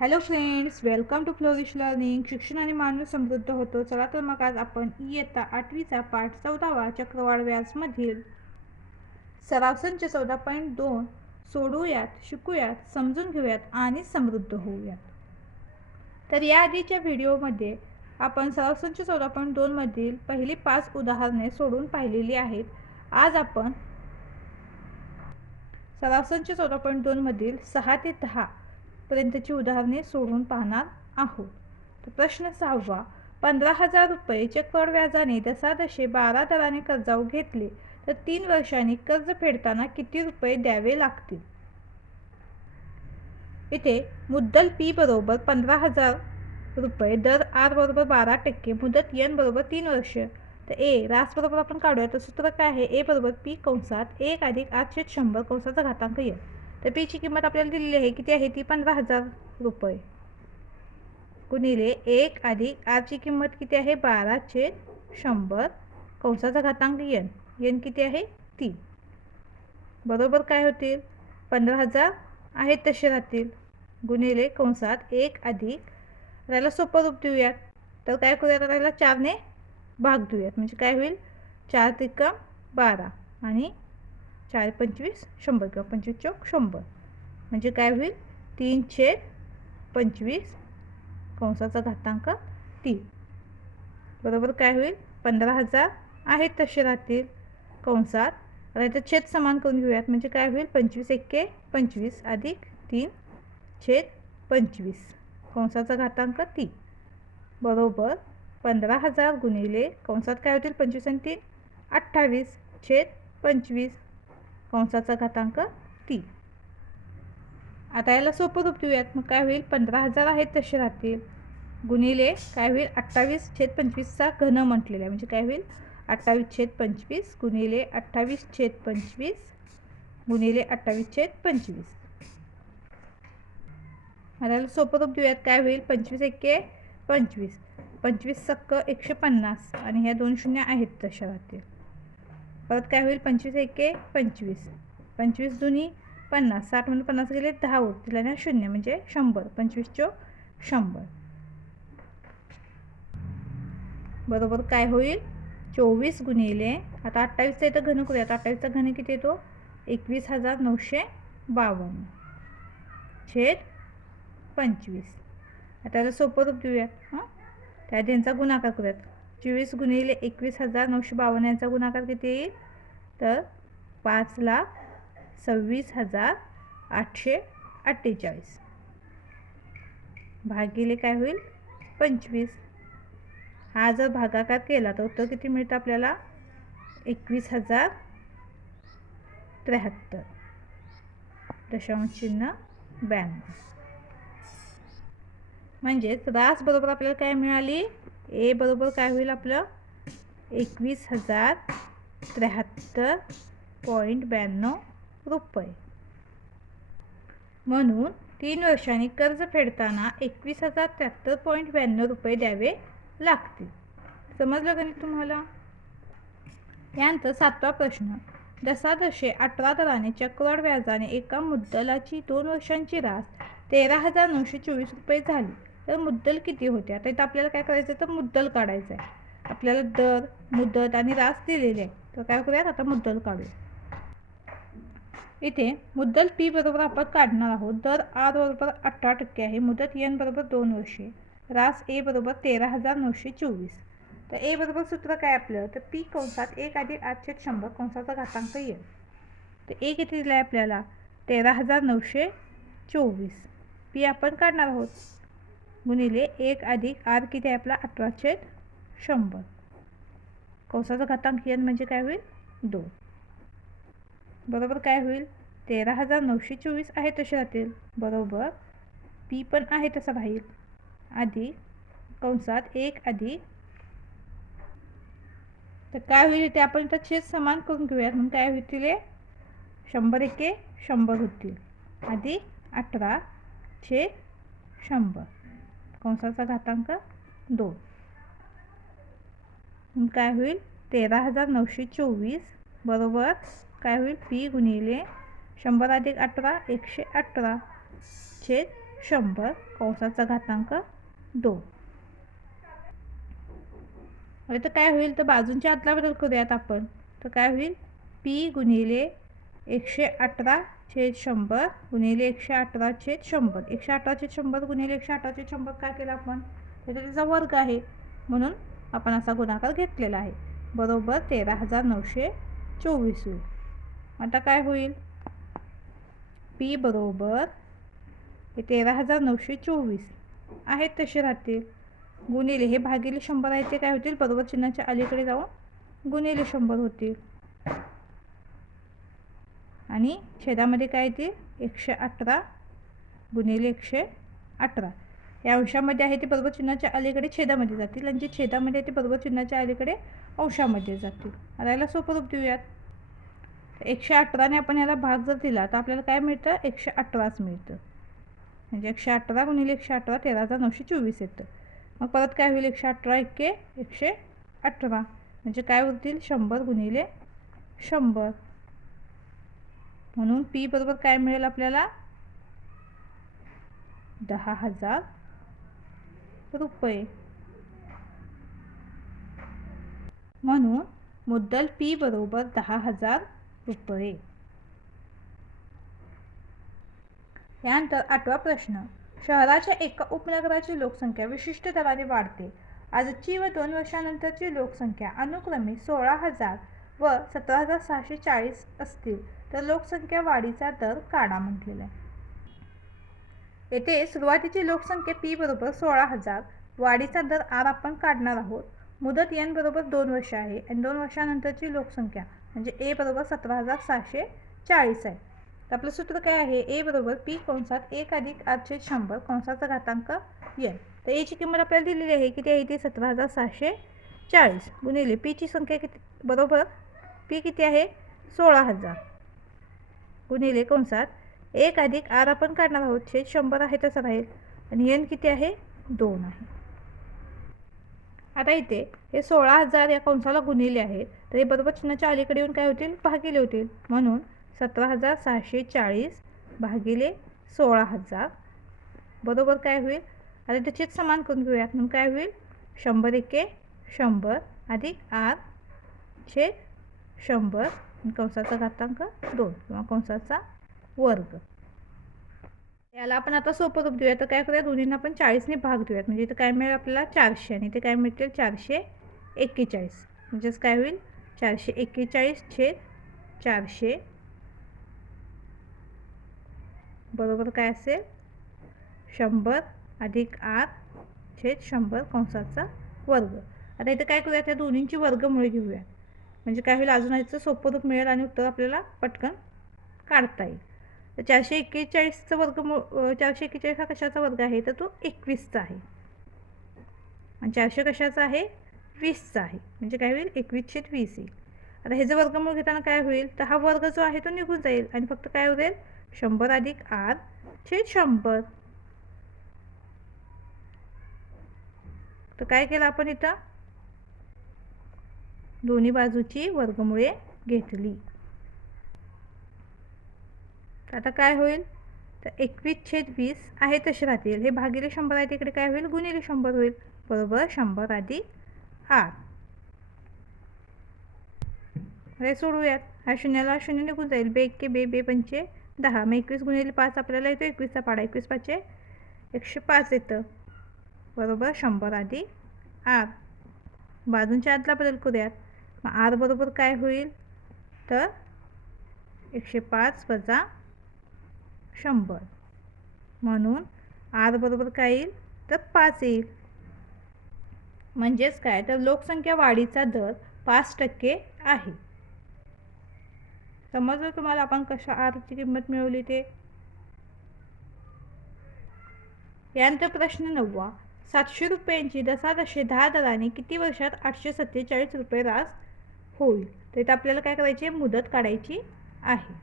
Hello friends welcome to flourish learning शिक्षण आणि मानव समृद्ध होतो. चला तर मग आज आपण इयत्ता आठवीचा पाठ चौदावा चक्रवाढ व्यासमधील सराव संच चौदा पॉईंट दोन सोडवूयात शिकूयात समजून घेऊयात आणि समृद्ध होऊयात. तर या आधीच्या व्हिडिओमध्ये आपण सराव संच चौदा पॉईंट दोनमधील पहिली पाच उदाहरणे सोडून पाहिलेली आहेत. आज आपण सराव संच चौदा पॉईंट दोनमधील सहा ते दहा पर्यंतची उदाहरणे सोडून पाहणार आहोत. तर प्रश्न सहावा पंधरा हजार रुपये चक्रवाढ व्याजाने दशादशे बारा दराने कर्जाऊ घेतले तर तीन वर्षांनी कर्ज फेडताना किती रुपये द्यावे लागतील? इथे मुद्दल पी बरोबर पंधरा हजार रुपये दर आर बरोबर बारा टक्के मुदत एन बरोबर तीन वर्ष. तर ए रास बरोबर आपण काढूया तर सूत्र काय आहे? ए बरोबर पी कंसात एक अधिक आठशे शंभर कंसाचा घातांक येईल तर पीची किंमत आपल्याला दिलेली आहे. किती आहे? ती पंधरा हजार रुपये. गुणिले एक अधिक आरची किंमत किती आहे? बारा छेद शंभर. कंसाचा घातांक येन येन किती आहे? तीन बरोबर काय होतील? पंधरा हजार आहेत तसे राहतील. गुणिले कंसात एक अधिक त्याला सोपं रूप देऊयात. तर काय करूयात? त्याला चारने भाग देऊयात. म्हणजे काय होईल? चार त्रिकम बारा. आणि चार पंचवीस शंभर किंवा पंचवीस चौक शंभर. म्हणजे काय होईल? तीन छेद पंचवीस कंसाचा घातांक तीन. बरोबर काय होईल? पंधरा हजार आहेत तसे राहतील कंसात. आता इथं छेद समान करून घेऊयात. म्हणजे काय होईल? पंचवीस एक्के पंचवीस अधिक तीन छेद पंचवीस कंसाचा घातांक तीन. बरोबर? पंधरा हजार गुणिले कंसात काय होतील? पंचवीस आणि तीन अठ्ठावीस छेद पंचवीस कंसाचा घातांक तीन आता याला सोपं रूप देऊयात. मग काय होईल? पंधरा हजार आहेत तसे राहतील. गुणिले काय होईल? अठ्ठावीस छेद पंचवीसचा घन म्हटलेला आहे. म्हणजे काय होईल? अठ्ठावीस छेद पंचवीस गुणिले अठ्ठावीस छेद पंचवीस गुणिले अठ्ठावीस छेद पंचवीस. आता याला सोपं रूप देऊयात. काय होईल? पंचवीस एके पंचवीस. पंचवीस सक्क एकशे पन्नास. आणि ह्या दोन शून्य आहेत तशा राहतील. परत काय होईल? पंचवीस एके पंचवीस. पंचवीस दोन्ही पन्नास. साठ म्हणून पन्नास गेले दहा उरतील आणि शून्य म्हणजे शंभर. पंचवीस चो शंभर. बरोबर काय होईल? चोवीस गुणिले आता अठ्ठावीसचा इथं घन करूया आता अठ्ठावीसचा घन किती येतो? एकवीस हजार नऊशे बावन्न. छेद पंचवीस. आता सोपं रूप देऊयात. हां? त्या त्यांचा गुणाकार करूयात. चोवीस गुणिले एकवीस हजार नऊशे बावन्न यांचा गुणाकार किती येईल? तर पाच लाख सव्वीस हजार आठशे अठ्ठेचाळीस. भागिले काय होईल? पंचवीस. हा जर भागाकार केला तर उत्तर किती मिळतं आपल्याला? एकवीस हजार त्र्याहत्तर. दशांश चिन्ह ब्याण्णव. म्हणजेच रास बरोबर आपल्याला काय मिळाली? ए बरोबर काय होईल आपलं? एकवीस हजार त्र्याहत्तर पॉईंट ब्याण्णव रुपये. म्हणून तीन वर्षांनी कर्ज फेडताना एकवीस हजार त्र्याहत्तर पॉईंट ब्याण्णव रुपये द्यावे लागतील. समजलं का नाही तुम्हाला? यानंतर सातवा प्रश्न. दशादशे अठरा दराने चक्रवाढ व्याजाने एका मुद्दलाची दोन वर्षांची रास तेरा हजार नऊशे चोवीस रुपये झाली. तर मुद्दल किती होते? आता इथं आपल्याला काय करायचं तर मुद्दल काढायचं आहे आपल्याला दर मुदत आणि रास दिलेली आहे तर काय करूयात? आता मुद्दल काढूया. इथे मुद्दल पी बरोबर आपण काढणार आहोत. दर आर बरोबर अठरा टक्के आहे. मुदत एन बरोबर दोन वर्षे. रास ए बरोबर तेरा हजार नऊशे चोवीस. तर ए बरोबर सूत्र काय आपलं? तर पी कंसात एक अधिक आठशे शंभर कंसाचा घातांक येईल तर ए किती दिला आहे आपल्याला? तेरा हजार नऊशे चोवीस. पी आपण काढणार आहोत. गुणिले एक अधिक आर किती आहे आपला? अठरा छेद शंभर. कंसाचा घातांक एन म्हणजे काय होईल? दोन. बरोबर काय होईल? तेरा हजार नऊशे चोवीस आहे तसे राहतील. बरोबर. पी पण आहे तसा राहील. अधिक कंसात एक अधिक. तर काय होईल ते आपण तर छेद समान करून घेऊयात. मग काय होतील शंभर एके शंभर होतील. अधिक अठरा छेद शंभर. कंसाचा घातांक दोन काय होईल तेरा हजार नऊशे चोवीस बरोबर काय होईल पी गुणिले शंभर अधिक अठरा एकशे अठरा छेद शंभर कंसाचा घातांक दोन तर काय होईल तर बाजूंच्या आतला बदल करूयात आपण तर काय होईल पी गुणिले एकशे अठरा छेद शंभर गुणिले एकशे अठरा छेद शंभर. एकशे अठरा छेद शंभर गुणिले एकशे अठरा छेद शंभर काय केलं आपण? त्याचा त्याचा वर्ग आहे. म्हणून आपण असा गुणाकार घेतलेला आहे. बरोबर तेरा हजार नऊशे चोवीस होईल. आता काय होईल? पी बरोबर हे तेरा हजार नऊशे चोवीस आहेत तसे राहतील. गुणिले हे भागिले शंभर आहे ते काय होतील? बरोबर चिन्हाच्या अलीकडे जाऊन गुणिले शंभर होतील. आणि छेदामध्ये काय येतील एकशे अठरा गुणिले एकशे अठरा. या अंशामध्ये आहे ते बरोबर चिन्हाच्या अलीकडे छेदामध्ये जातील आणि जे छेदामध्ये आहे ते बरोबर चिन्हाच्या अलीकडे अंशामध्ये जातील. आता याला सोपं रूप देऊयात. एकशे अठराने आपण याला भाग जर दिला तर आपल्याला काय मिळतं? एकशे अठराच मिळतं. म्हणजे एकशे अठरा गुणिले एकशे अठरा तेरा हजार नऊशे चोवीस येतं. मग परत काय होईल? एकशे अठरा एक्के एकशे अठरा. म्हणजे काय होतील? शंभर गुणिले शंभर. म्हणून पी बरोबर काय मिळेल आपल्याला? दहा हजार रुपये. म्हणून मुद्दल पी बरोबर दहा हजार रुपये. यानंतर आठवा प्रश्न. शहराच्या एका उपनगराची लोकसंख्या विशिष्ट दराने वाढते. आजची व दोन वर्षानंतरची लोकसंख्या अनुक्रमे सोळा हजार व सतरा हजार सहाशे चाळीस असतील. तर लोकसंख्या वाढीचा दर काढा म्हटलेला आहे. येथे सुरुवातीची लोकसंख्या पी बरोबर सोळा हजार वाढीचा दर आर आपण काढणार आहोत. मुदत एन बरोबर दोन वर्ष आहे आणि दोन वर्षानंतरची लोकसंख्या म्हणजे ए बरोबर सतरा हजार सहाशे चाळीस आहे. तर आपलं सूत्र काय आहे? ए बरोबर पी कंसात एक अधिक आठशे शंभर कंसाचा घातांक एन तर एची किंमत आपल्याला दिलेली आहे किती आहे? ती सतरा हजार सहाशे चाळीस. गुणिले पीची संख्या किती? बरोबर पी किती आहे? सोळा हजार. गुणिले कंसात एक अधिक आर आपण काढणार आहोत. छेद शंभर आहे तसं राहील. आणि एन किती आहे? दोन आहे. आता इथे हे सोळा हजार या कंसाला गुणिले आहेत. तर हे बरोबर चिन्हाच्या अलीकडे येऊन काय होतील? भागिले होतील. म्हणून सतरा हजार सहाशे चाळीस भागिले सोळा हजार. बरोबर काय होईल? आता त्याचीच समान करून घेऊयात. म्हणून काय होईल? शंभर एके शंभर अधिक आर. छेद शंभर कंसाचा घातांक दोन किंवा कंसाचा वर्ग. याला आपण आता सोपं रूप देऊया तर काय करूया? दोन्हींना आपण चाळीसने भाग देऊयात. म्हणजे इथं काय मिळेल आपल्याला? चारशे. आणि इथे काय मिळतील? चारशे एक्केचाळीस. म्हणजेच काय होईल? चारशे एक्केचाळीस छेद चारशे. बरोबर काय असेल? शंभर अधिक आठ छेद शंभर कंसाचा वर्ग. आता इथं काय करूया त्या दोन्हींची वर्गमुळे घेऊया म्हणजे काय होईल? अजून याचं सोपं रूप मिळेल आणि उत्तर आपल्याला पटकन काढता येईल. तर चारशे एक्केचाळीसचा वर्ग चारशे एक्केचाळीस हा कशाचा वर्ग आहे? तर तो एकवीसचा आहे. आणि चारशे कशाचा आहे? वीसचा आहे. म्हणजे काय होईल? एकवीसशे वीस येईल. आता हे जर वर्गमूळ घेताना काय होईल? तर हा वर्ग जो आहे तो निघून जाईल आणि फक्त काय होईल? शंभर अधिक आर छेद शंभर. तर काय केलं आपण इथं? दोन्ही बाजूची वर्गमुळे घेतली. आता काय होईल? तर एकवीस छेद वीस आहे तसे राहतील. हे भागिले शंभर आहे तिकडे काय होईल? गुणिले शंभर होईल. बरोबर शंभर अधिक आठ. हे सोडूयात हा शून्याला शून्य निघून जाईल. बे के बे बे पंचे दहा. मग एकवीस गुणिले पाच आपल्याला येतो. एकवीसचा पाडा. एकवीस पाचशे एकशे पाच येतं. बरोबर शंभर आधी आर बाजूंच्या आतला बदल करूयात. मग आर बरोबर काय होईल? तर एकशे पाच वजा शंभर. म्हणून आर बरोबर काय येईल? तर पाच येईल. म्हणजेच काय? तर लोकसंख्या वाढीचा दर पाच टक्के आहे. समजलं तुम्हाला आपण कशा आरची किंमत मिळवली ते? यानंतर प्रश्न नववा. सातशे रुपयांची दशादशे दहा दराने किती वर्षात आठशे सत्तेचाळीस रुपये रास होईल. तर इथं आपल्याला काय करायची मुदत काढायची आहे.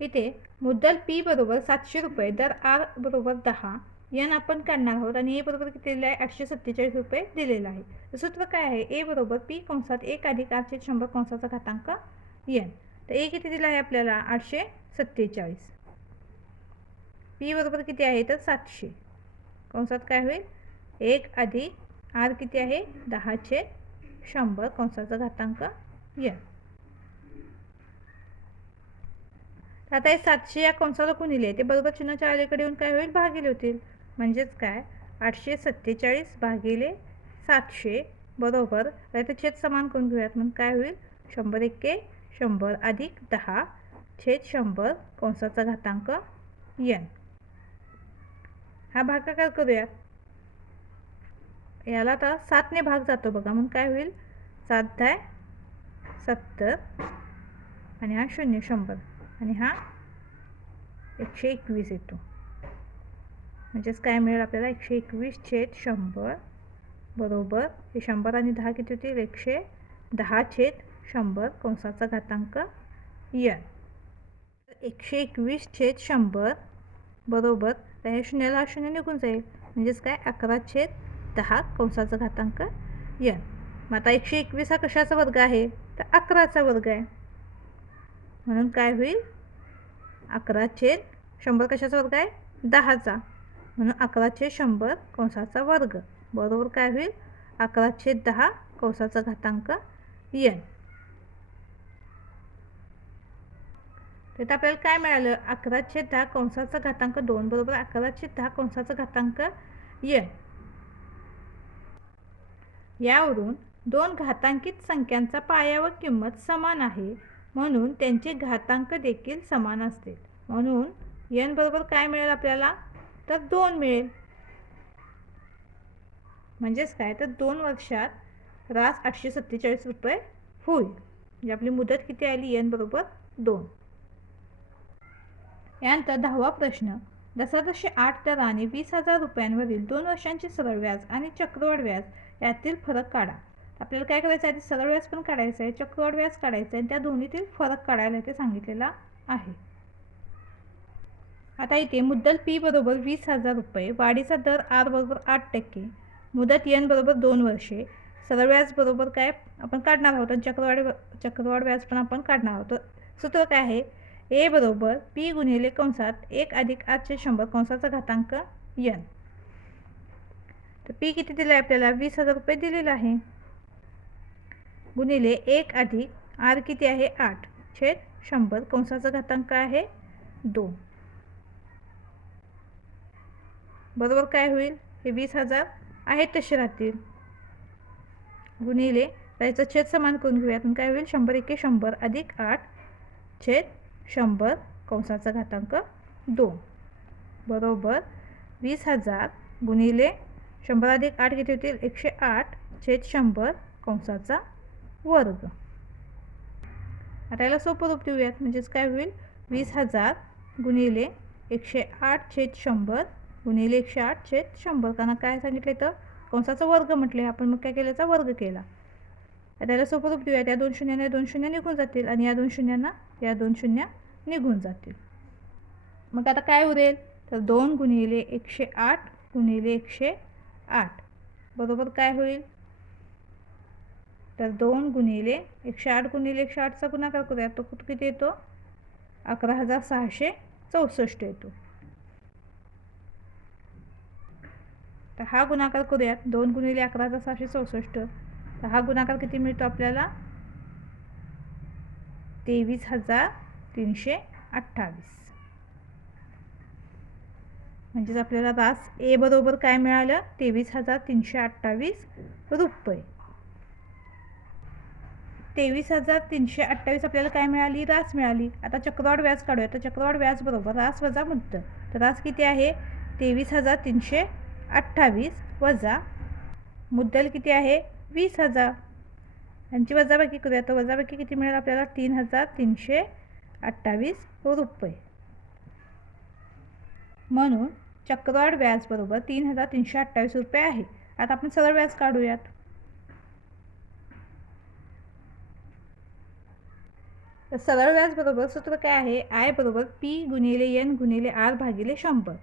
इथे मुद्दल पी बरोबर सातशे रुपये दर आर बरोबर दहा यन आपण काढणार आहोत आणि ए बरोबर किती दिलेलं आहे? आठशे सत्तेचाळीस रुपये दिलेलं आहे. सूत्र काय आहे? ए बरोबर पी कंसात एक अधिक आठशे शंभर कंसाचा घातांक यन तर ए किती दिला आहे आपल्याला? आठशे सत्तेचाळीस. पी बरोबर किती आहे? तर सातशे. कंसात काय होईल? एक अधिक आर किती आहे? दहाचे शंभर कंसाचा घातांक यन आता हे सातशे या कंसाला गुणिले ते बरोबर चिन्हाच्या अलीकडे येऊन काय होईल? भागिले होतील. म्हणजेच काय? आठशे सत्तेचाळीस भागिले सातशे बरोबर. तर छेद समान करून घेऊयात. मग काय होईल? शंभर एक्के शंभर अधिक दहा छेद शंभर कंसाचा घातांक यन हा भागाकार करूयात. याला आता सातने भाग जातो बघा. मग काय होईल? सात दहा सत्तर आणि हा शून्य शंभर. आणि हा एकशे एकवीस येतो. म्हणजेच काय मिळेल आपल्याला? एकशे एकवीस छेद शंभर बरोबर. हे शंभर आणि दहा किती होतील? एकशे दहा छेद शंभर कंसाचा घातांक यन एकशे एकवीस छेद शंभर बरोबर. तर हे शून्याला शून्य निघून जाईल. म्हणजेच काय? अकरा छेद दहा कंसाचा घातांक यन मग आता एकशे एकवीस हा कशाचा वर्ग आहे? तर अकराचा वर्ग आहे. म्हणून काय होईल? अकरा छेद शंभर कशाचा वर्ग आहे? दहाचा. म्हणून अकरा छेद शंभर कंसाचा वर्ग. बरोबर काय होईल? अकरा छेद दहा कंसाचा घातांक यन तर आपल्याला काय मिळालं? अकरा छेद दहा कंसाचा घातांक दोन. बरोबर अकरा छेद दहा कंसाचा घातांक यन यावरून दोन घातांकित संख्यांचा पाया व किंमत समान आहे. म्हणून त्यांचे घातांक देखील समान असतील म्हणून यन बरोबर काय मिळेल आपल्याला? तर दोन मिळेल. म्हणजेच काय? तर दोन वर्षात रास आठशे सत्तेचाळीस रुपये होईल. म्हणजे आपली मुदत किती आली यन बरोबर दोन. यानंतर दहावा प्रश्न. दशादशे आठ दराने वीस हजार रुपयांवरील दोन वर्षांचे सरळ व्याज आणि चक्रवाढ व्याज यातील फरक काढा. आपल्याला काय करायचं आहे? सरळ व्याज पण काढायचं आहे चक्रवाढ व्याज काढायचं आहे आणि त्या दोन्हीतील फरक काढायला इथे सांगितलेला आहे. आता इथे मुद्दल पी बरोबर वीस हजार रुपये वाढीचा दर आर बरोबर आठ टक्के मुदत एन बरोबर दोन वर्षे सरळ व्याज बरोबर काय आपण काढणार आहोत आणि चक्रवाढ चक्रवाढ व्याज पण आपण काढणार आहोत. सूत्र काय आहे? ए बरोबर पी गुणिले कंसात एक अधिक आठशे शंभर कंसाचा घातांक यन तर पी किती दिलं आहे आपल्याला? वीस हजार रुपये दिलेलं आहे. गुणिले एक अधिक आर किती आहे? आठ. छेद शंभर. कंसाचा घातांक आहे? दोन. बरोबर काय होईल? हे वीस हजार आहेत तसे राहतील. गुणिले त्याचा छेद समान करून घेऊया पण काय होईल? शंभर एके शंभर अधिक आठ छेद शंभर. कंसाचा घातांक दोन. बरोबर. वीस हजार गुणिले शंभर अधिक आठ किती होतील? एकशे आठ छेद शंभर कंसाचा वर्ग. आता याला सोपं रूप देऊयात. म्हणजेच काय होईल? वीस हजार गुणिले एकशे आठ छेद शंभर गुणिले एकशे आठ छेद शंभर. कारण काय सांगितले तर कंसाचा वर्ग म्हटले आपण मग काय केल्याचा वर्ग केला. आता याला सोपं रूप देऊयात. या दोन शून्याने या दोन शून्य निघून जातील आणि या दोन शून्यांना या दोन शून्य निघून जातील. मग आता काय उरेल? तर दोन गुणिले एकशे आठ गुणिले एकशे आठ. बरोबर काय होईल? तर दोन गुणिले एकशे आठ गुणिले एकशे आठचा गुणाकार करूया. तो कुठं किती येतो? अकरा हजार सहाशे चौसष्ट येतो. तर हा गुणाकार करूयात. दोन गुणिले अकरा हजार सहाशे चौसष्ट. तर हा गुणाकार किती मिळतो आपल्याला? तेवीस हजार तीनशे अठ्ठावीस. म्हणजेच आपल्याला रास ए बरोबर काय मिळालं? तेवीस हजार तीनशे अठ्ठावीस रुपये. तेवीस हजार तीनशे अठ्ठावीस आपल्याला काय मिळाली? रास मिळाली. आता चक्रवाढ व्याज काढूया. तर चक्रवाढ व्याज बरोबर रास वजा मुद्दल तर रास किती आहे? तेवीस हजार तीनशे अठ्ठावीस वजा मुद्दल किती आहे? वीस हजार. यांची वजाबाकी करूया. तर वजाबाकी किती मिळेल आपल्याला? तीन हजार तीनशे अठ्ठावीस रुपये. म्हणून चक्रवाढ व्याज बरोबर तीन हजार तीनशे अठ्ठावीस रुपये आहे. आता आपण सरळ व्याज काढूयात. तर सरळ व्याज बरोबर सूत्र काय आहे? आय बरोबर पी गुणिले एन गुणिले आर भागिले शंभर.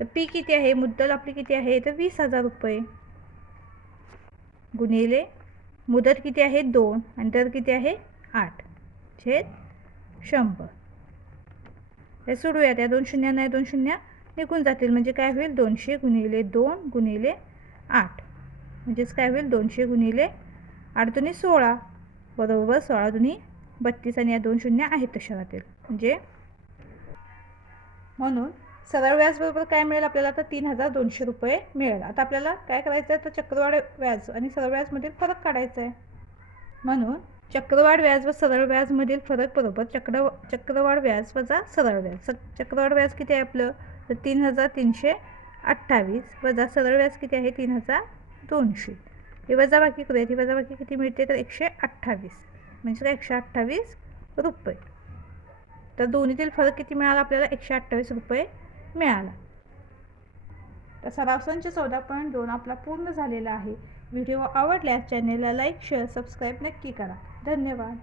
तर पी किती आहे? मुद्दल आपली किती आहे? तर वीस हजार रुपये. गुणिले मुदत किती आहे? दोन. आणि दर किती आहे? आठ. छेद शंभर. हे सोडूयात या दोन शून्य नाही दोन शून्य. निघून जातील. म्हणजे काय होईल? दोनशे गुणिले दोन गुणिले आठ. म्हणजेच काय होईल? दोनशे गुणिले आठ दुनी सोळा. बरोबर सोळा दुनी बत्तीस आणि या दोन शून्य आहेत तशा राहतील. म्हणजे म्हणून सरळ व्याज बरोबर काय मिळेल आपल्याला? तर तीन हजार दोनशे रुपये मिळेल. आता आपल्याला काय करायचं आहे तर चक्रवाढ व्याज आणि सरळ व्याजमधील फरक काढायचा आहे म्हणून चक्रवाढ व्याज व सरळ व्याजमधील फरक बरोबर चक्र चक्रवाढ व्याज वजा सरळ व्याज. स चक्रवाढ व्याज किती आहे आपलं? तर तीन हजार तीनशे अठ्ठावीस वजा सरळ व्याज किती आहे? तीन हजार दोनशे. ही वजाबाकी करूयात. ही वजाबाकी किती मिळते? तर एकशे अठ्ठावीस. म्हणजे काय? एकशे अठ्ठावीस रुपये. तर दोन्हीतील फरक किती मिळाला? आपल्याला एकशे अठ्ठावीस रुपये मिळाला. तर सरावसांचे चौदा पॉईंट दोन आपला पूर्ण झालेला आहे. व्हिडिओ आवडल्यास चॅनेलला लाईक शेअर सबस्क्राईब नक्की करा. धन्यवाद.